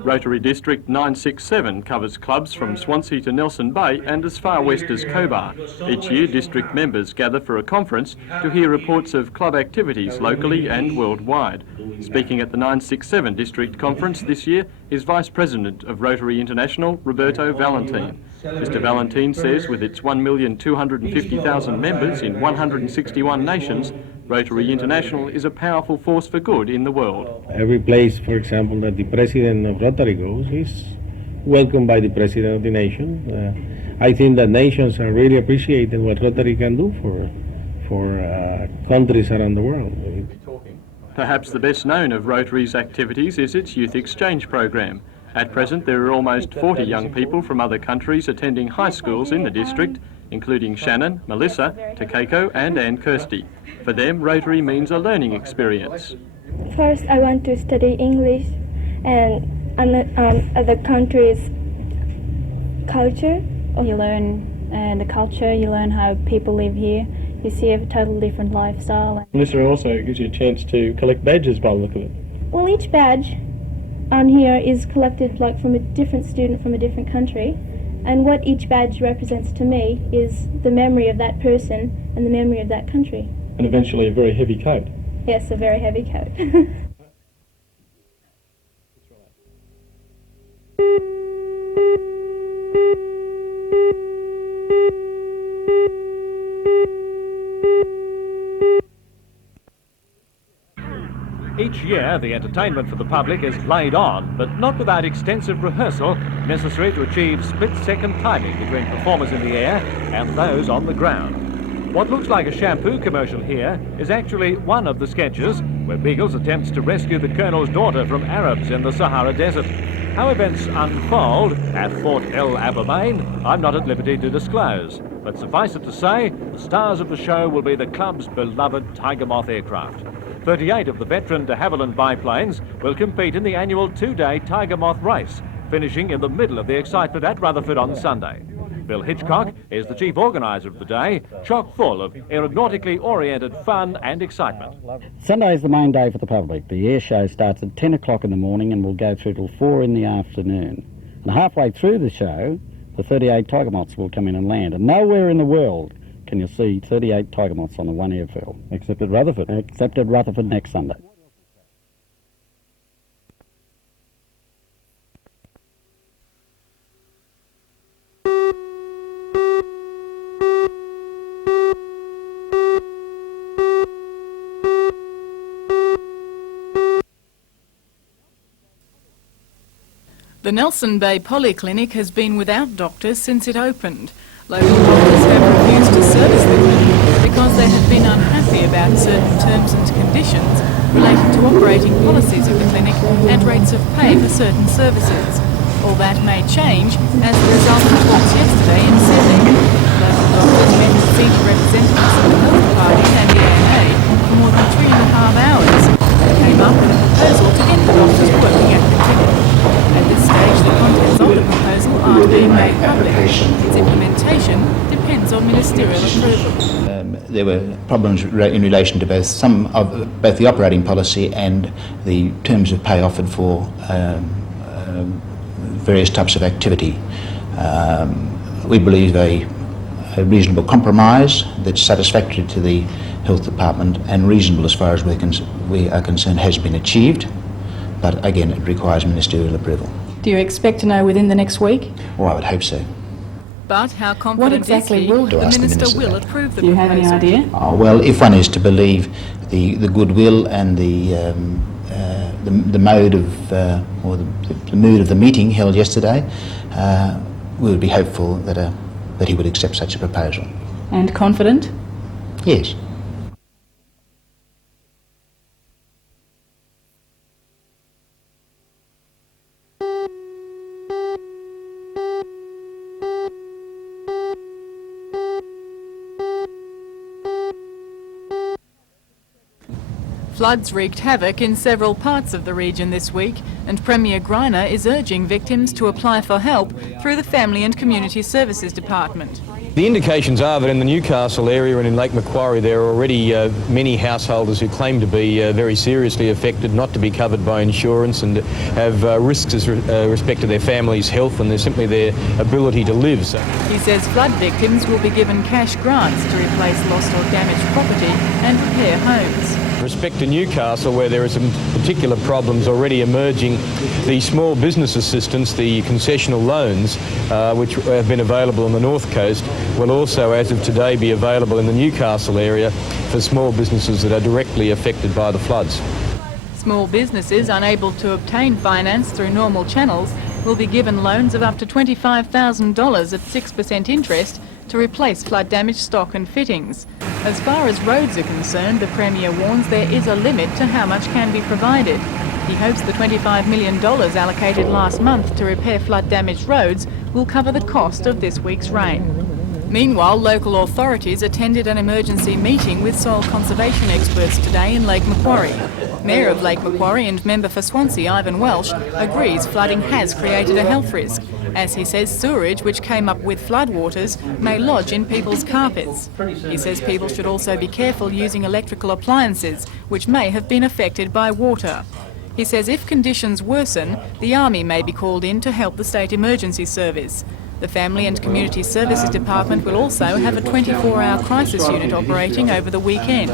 Rotary District 967 covers clubs from Swansea to Nelson Bay and as far west as Cobar. Each year, district members gather for a conference to hear reports of club activities locally and worldwide. Speaking at the 967 District Conference this year is Vice President of Rotary International, Roberto Valentin. Mr. Valentin says with its 1,250,000 members in 161 nations, Rotary International is a powerful force for good in the world. Every place, for example, that the president of Rotary goes is welcomed by the president of the nation. I think that nations are really appreciating what Rotary can do for countries around the world. Perhaps the best known of Rotary's activities is its youth exchange program. At present, there are almost 40 young people from other countries attending high schools in the district, including Shannon, Melissa, Takeko and Anne Kirsty. For them, Rotary means a learning experience. First, I want to study English and other countries' culture. You learn the culture, you learn how people live here. You see a totally different lifestyle. Melissa also gives you a chance to collect badges by the look of it. Well, each badge on here is collected like from a different student from a different country, and what each badge represents to me is the memory of that person and the memory of that country. And eventually a very heavy coat. Yes, a very heavy coat. Each year, the entertainment for the public is laid on, but not without extensive rehearsal necessary to achieve split-second timing between performers in the air and those on the ground. What looks like a shampoo commercial here is actually one of the sketches where Beagles attempts to rescue the Colonel's daughter from Arabs in the Sahara Desert. How events unfold at Fort El Alamein, I'm not at liberty to disclose, but suffice it to say, the stars of the show will be the club's beloved Tiger Moth aircraft. 38 of the veteran de Havilland biplanes will compete in the annual two-day Tiger Moth race, finishing in the middle of the excitement at Rutherford on Sunday. Bill Hitchcock is the chief organiser of the day, chock full of aeronautically oriented fun and excitement. Sunday is the main day for the public. The air show starts at 10 o'clock in the morning and will go through till 4 in the afternoon. And halfway through the show, the 38 Tiger Moths will come in and land. And nowhere in the world can you see 38 Tiger Moths on the one airfield. Except at Rutherford. Except at Rutherford next Sunday. The Nelson Bay Polyclinic has been without doctors since it opened. Local doctors have refused to service the clinic because they have been unhappy about certain terms and conditions relating to operating policies of the clinic and rates of pay for certain services. All that may change as a result of talks yesterday in Sydney. Local doctors met with senior representatives of the Health Department and the AMA for more than 3.5 hours. They came up with a proposal to get the doctors working at the clinic. At this stage, the contents of the proposal aren't being made public. Its implementation depends on ministerial approval. There were problems in relation to both the operating policy and the terms of pay offered for various types of activity. We believe a reasonable compromise that's satisfactory to the Health Department and reasonable as far as we are concerned has been achieved, but again it requires ministerial approval. Do you expect to know within the next week? Oh, I would hope so. But how confident exactly is he will the minister will approve the proposal? Do you have any idea? Oh, well, if one is to believe the goodwill and the mode of or the mood of the meeting held yesterday, we would be hopeful that he would accept such a proposal. And confident? Yes. Floods wreaked havoc in several parts of the region this week, and Premier Greiner is urging victims to apply for help through the Family and Community Services Department. The indications are that in the Newcastle area and in Lake Macquarie there are already many householders who claim to be very seriously affected, not to be covered by insurance, and have risks as respect to their family's health and simply their ability to live. So He says flood victims will be given cash grants to replace lost or damaged property and repair homes. with respect to Newcastle, where there are some particular problems already emerging, the small business assistance, the concessional loans, which have been available on the North Coast, will also, as of today, be available in the Newcastle area for small businesses that are directly affected by the floods. Small businesses unable to obtain finance through normal channels will be given loans of up to $25,000 at 6% interest to replace flood-damaged stock and fittings. As far as roads are concerned, the Premier warns there is a limit to how much can be provided. He hopes the $25 million allocated last month to repair flood-damaged roads will cover the cost of this week's rain. Meanwhile, local authorities attended an emergency meeting with soil conservation experts today in Lake Macquarie. Mayor of Lake Macquarie and member for Swansea, Ivan Welsh, agrees flooding has created a health risk, as he says sewerage which came up with floodwaters may lodge in people's carpets. He says people should also be careful using electrical appliances which may have been affected by water. He says if conditions worsen, the Army may be called in to help the State Emergency Service. The Family and Community Services Department will also have a 24-hour crisis unit operating over the weekend.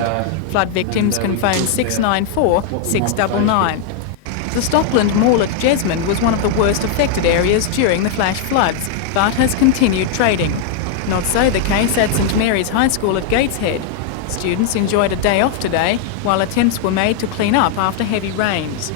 Flood victims can phone 694 699. The Stockland Mall at Jesmond was one of the worst affected areas during the flash floods, but has continued trading. Not so the case at St Mary's High School at Gateshead. Students enjoyed a day off today, while attempts were made to clean up after heavy rains.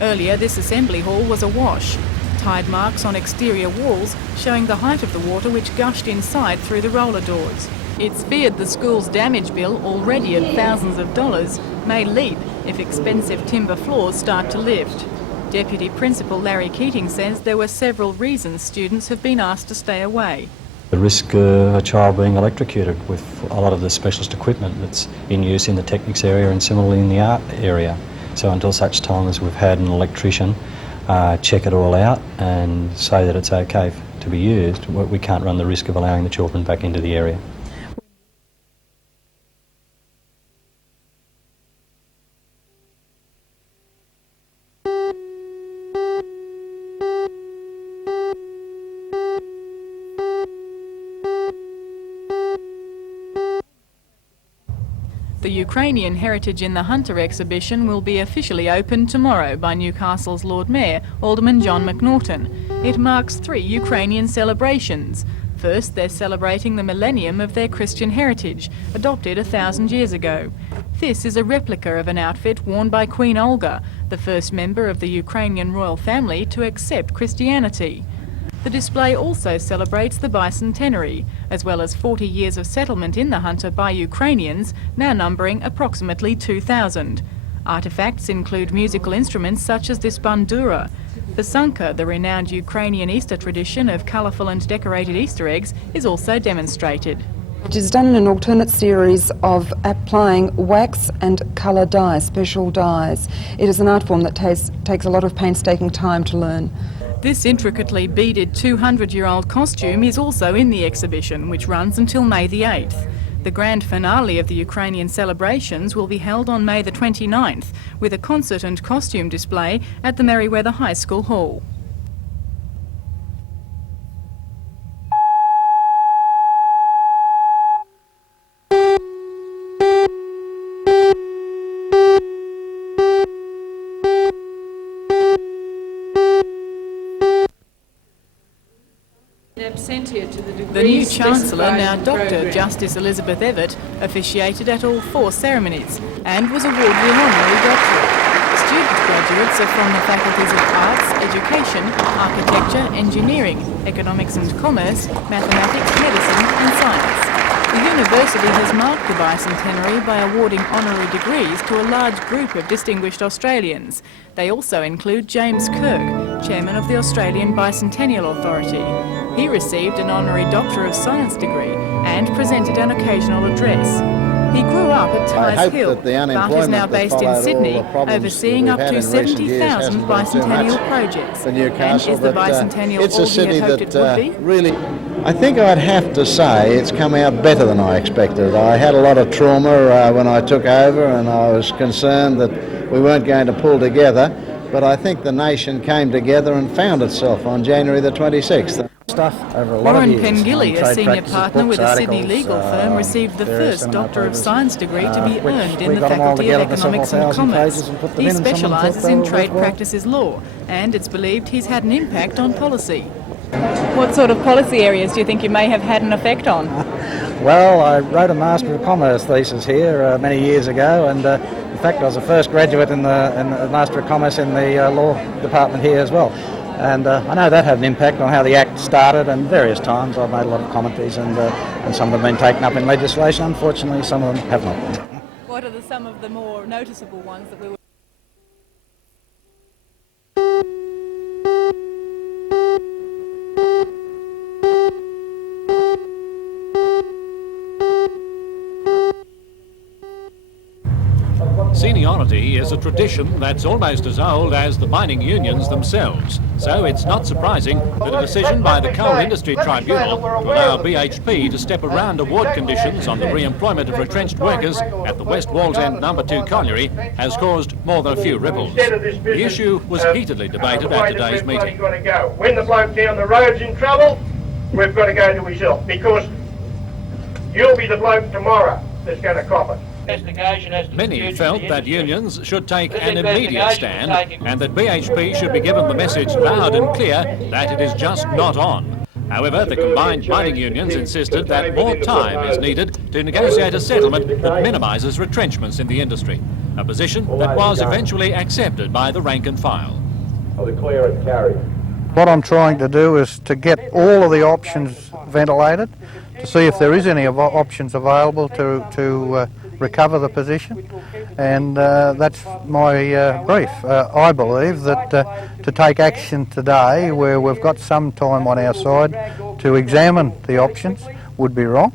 Earlier, this assembly hall was awash. Tide marks on exterior walls showing the height of the water which gushed inside through the roller doors. It's feared the school's damage bill, already at thousands of dollars, may leap if expensive timber floors start to lift. Deputy Principal Larry Keating says there were several reasons students have been asked to stay away. The risk of a child being electrocuted with a lot of the specialist equipment that's in use in the technics area and similarly in the art area. So until such time as we've had an electrician check it all out and say that it's okay to be used, we can't run the risk of allowing the children back into the area. The Ukrainian Heritage in the Hunter exhibition will be officially opened tomorrow by Newcastle's Lord Mayor, Alderman John McNaughton. It marks 3 Ukrainian celebrations. First, they're celebrating the millennium of their Christian heritage, adopted 1,000 years ago. This is a replica of an outfit worn by Queen Olga, the first member of the Ukrainian royal family to accept Christianity. The display also celebrates the bicentenary, as well as 40 years of settlement in the Hunter by Ukrainians, now numbering approximately 2,000. Artefacts include musical instruments such as this bandura. The Sanka, the renowned Ukrainian Easter tradition of colourful and decorated Easter eggs, is also demonstrated. It is done in an alternate series of applying wax and colour dyes, special dyes. It is an art form that takes a lot of painstaking time to learn. This intricately beaded 200-year-old costume is also in the exhibition, which runs until May the 8th. The grand finale of the Ukrainian celebrations will be held on May the 29th, with a concert and costume display at the Merriweather High School Hall. The new Chancellor, now Dr. Justice Elizabeth Evatt, officiated at all 4 ceremonies and was awarded an honorary doctorate. Student graduates are from the faculties of Arts, Education, Architecture, Engineering, Economics and Commerce, Mathematics, Medicine and Science. The university has marked the bicentenary by awarding honorary degrees to a large group of distinguished Australians. They also include James Kirk, Chairman of the Australian Bicentennial Authority. He received an honorary Doctor of Science degree and presented an occasional address. He grew up at I Ties hope Hill, that the but is unemployment now that based in followed all Sydney, the problems overseeing that up we've to had in recent years 70,000 hasn't been too bicentennial much projects. for And Newcastle, is the but bicentennial it's all a he city had hoped it that would be? really... I think I'd have to say it's come out better than I expected. I had a lot of trauma when I took over, and I was concerned that we weren't going to pull together, but I think the nation came together and found itself on January the 26th. Stuff over a lot Warren of years. Pengilly, a trade senior practices, partner books, with a Sydney articles, legal firm, received the various first seminar Doctor of papers, Science degree to be which earned we in the got them all Faculty of together for several Economics and thousand Commerce. pages and put them He in, and someone thought specialises they in were trade worthwhile. practices law, and it's believed he's had an impact on policy. What sort of policy areas do you think you may have had an effect on? Well, I wrote a Master of Commerce thesis here many years ago, and in fact I was the first graduate in the Master of Commerce in the law department here as well. And I know that had an impact on how the Act started, and various times I've made a lot of commentaries, and some have been taken up in legislation. Unfortunately, some of them have not. What are some of the more noticeable ones that we would... Seniority is a tradition that's almost as old as the mining unions themselves. So it's not surprising that a decision by the Coal Industry Tribunal to allow BHP to step around award conditions on the re-employment of retrenched workers at the West Wallsend No. 2 colliery has caused more than a few ripples. The issue was heatedly debated at today's meeting. When the bloke down the road's in trouble, we've got to go to his help, because you'll be the bloke tomorrow that's going to cop it. Many felt that unions should take an immediate stand and that BHP should be given the message loud and clear that it is just not on. However, the combined mining unions insisted that more time is needed to negotiate a settlement that minimises retrenchments in the industry, a position that was eventually accepted by the rank and file. What I'm trying to do is to get all of the options ventilated, to see if there is any options available to recover the position, and that's my brief. I believe that to take action today, where we've got some time on our side to examine the options, would be wrong.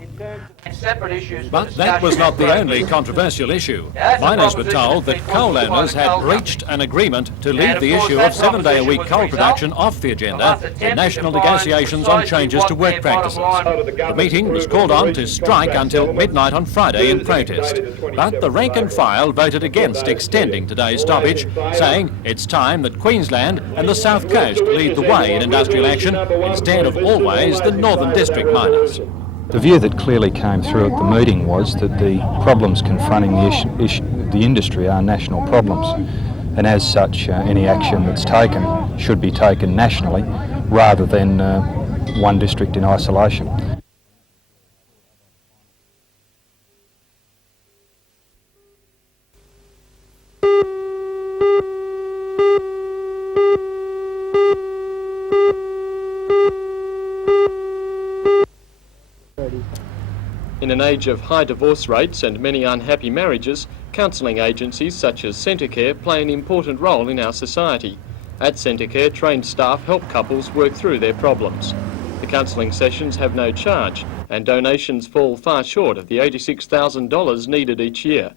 But that was not the only controversial issue. Miners were told that coal owners had reached an agreement to leave the issue of 7-day-a-week coal production off the agenda in national negotiations on changes to work practices. The meeting was called on to strike until midnight on Friday in protest. But the rank and file voted against extending today's stoppage, saying it's time that Queensland and the South Coast lead the way in industrial action instead of always the Northern District miners. The view that clearly came through at the meeting was that the problems confronting the industry are national problems, and as such any action that's taken should be taken nationally rather than one district in isolation. In an age of high divorce rates and many unhappy marriages, counselling agencies such as Centrecare play an important role in our society. At Centrecare, trained staff help couples work through their problems. The counselling sessions have no charge, and donations fall far short of the $86,000 needed each year.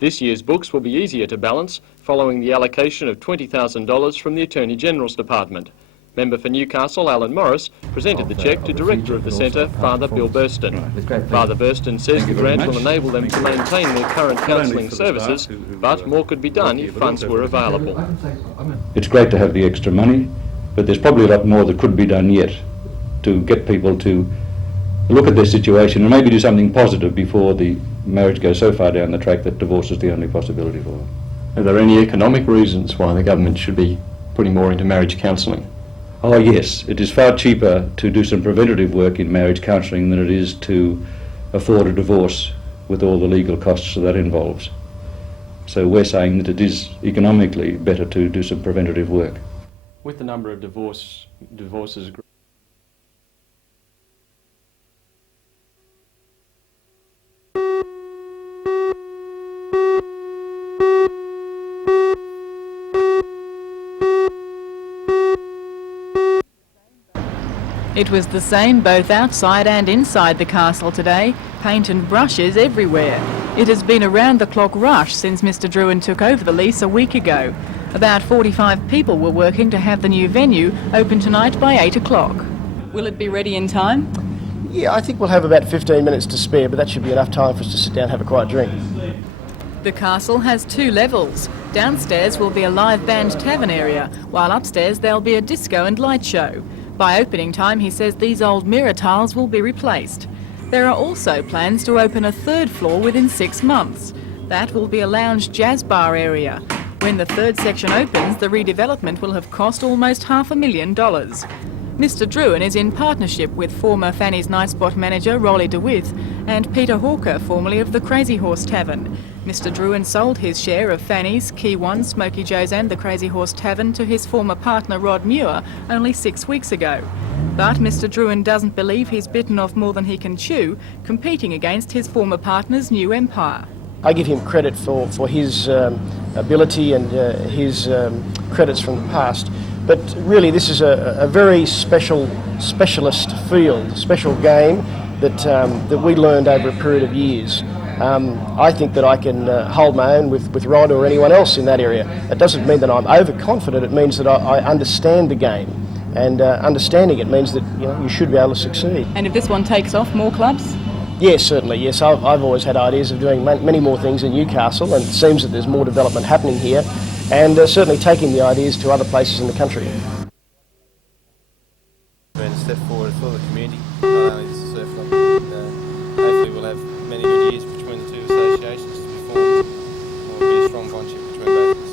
This year's books will be easier to balance following the allocation of $20,000 from the Attorney General's Department. Member for Newcastle, Alan Morris, presented the cheque to Director of the Centre, Father Bill Burston. Father Burston says the grant will enable them to maintain their current counselling services, but more could be done if funds were available. It's great to have the extra money, but there's probably a lot more that could be done yet to get people to look at their situation and maybe do something positive before the marriage goes so far down the track that divorce is the only possibility for them. Are there any economic reasons why the government should be putting more into marriage counselling? Oh yes, it is far cheaper to do some preventative work in marriage counselling than it is to afford a divorce with all the legal costs that involves. So we're saying that it is economically better to do some preventative work. With the number of divorces It was the same both outside and inside the castle today, paint and brushes everywhere. It has been a round-the-clock rush since Mr Druin took over the lease a week ago. About 45 people were working to have the new venue open tonight by 8 o'clock. Will it be ready in time? Yeah, I think we'll have about 15 minutes to spare, but that should be enough time for us to sit down and have a quiet drink. The castle has 2 levels. Downstairs will be a live band tavern area, while upstairs there'll be a disco and light show. By opening time, he says these old mirror tiles will be replaced. There are also plans to open a 3rd floor within 6 months. That will be a lounge jazz bar area. When the 3rd section opens, the redevelopment will have cost almost $500,000. Mr Druin is in partnership with former Fanny's Night Spot manager Rolly DeWitt and Peter Hawker, formerly of the Crazy Horse Tavern. Mr Druin sold his share of Fanny's, Key One, Smoky Joe's and the Crazy Horse Tavern to his former partner Rod Muir only 6 weeks ago. But Mr Druin doesn't believe he's bitten off more than he can chew, competing against his former partner's new empire. I give him credit for his ability and his credits from the past. But really this is a very specialist field, special game that we learned over a period of years. I think that I can hold my own with Rod or anyone else in that area. It doesn't mean that I'm overconfident, it means that I understand the game. And understanding it means that you should be able to succeed. And if this one takes off, more clubs? Yes, certainly, yes. I've always had ideas of doing many more things in Newcastle, and it seems that there's more development happening here, and certainly taking the ideas to other places in the country. Been a step forward for the community, not only just the surf club. Hopefully we'll have many good years between the 2 associations to form. Will be a strong bondship between both of us.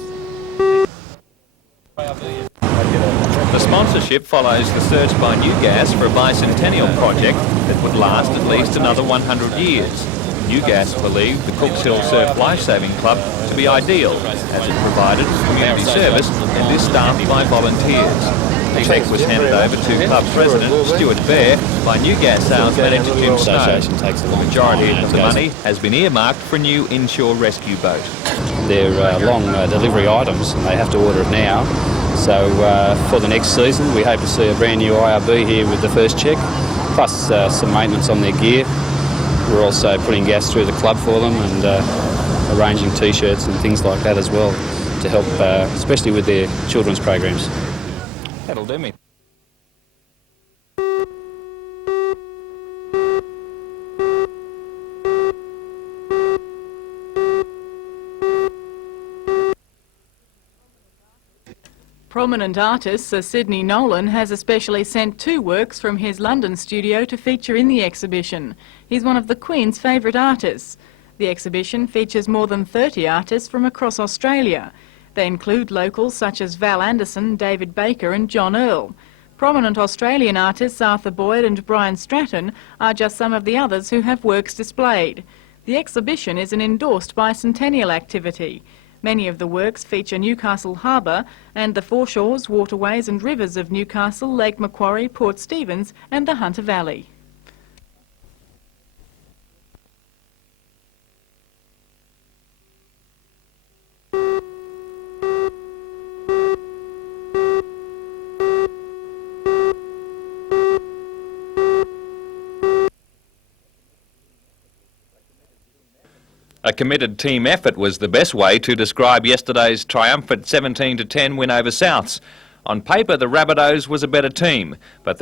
The sponsorship follows the search by New Gas for a bicentennial project that would last at least another 100 years. New Gas believed the Cooks Hill Surf Lifesaving Club to be ideal, as it provided community service and is staffed by volunteers. The cheque was handed over to club's president, Stuart Bear, by New Gas sales manager Jim Snow. The majority of the money has been earmarked for a new inshore rescue boat. They're long delivery items and they have to order it now. So for the next season we hope to see a brand new IRB here with the first cheque, plus some maintenance on their gear. We're also putting gas through the club for them and arranging t-shirts and things like that as well to help, especially with their children's programs. That'll do me. Prominent artist Sir Sidney Nolan has especially sent 2 works from his London studio to feature in the exhibition. He's one of the Queen's favourite artists. The exhibition features more than 30 artists from across Australia. They include locals such as Val Anderson, David Baker and John Earl. Prominent Australian artists Arthur Boyd and Brian Stratton are just some of the others who have works displayed. The exhibition is an endorsed bicentennial activity. Many of the works feature Newcastle Harbour and the foreshores, waterways and rivers of Newcastle, Lake Macquarie, Port Stephens and the Hunter Valley. A committed team effort was the best way to describe yesterday's triumphant 17-10 win over Souths. On paper, the Rabbitohs was a better team, but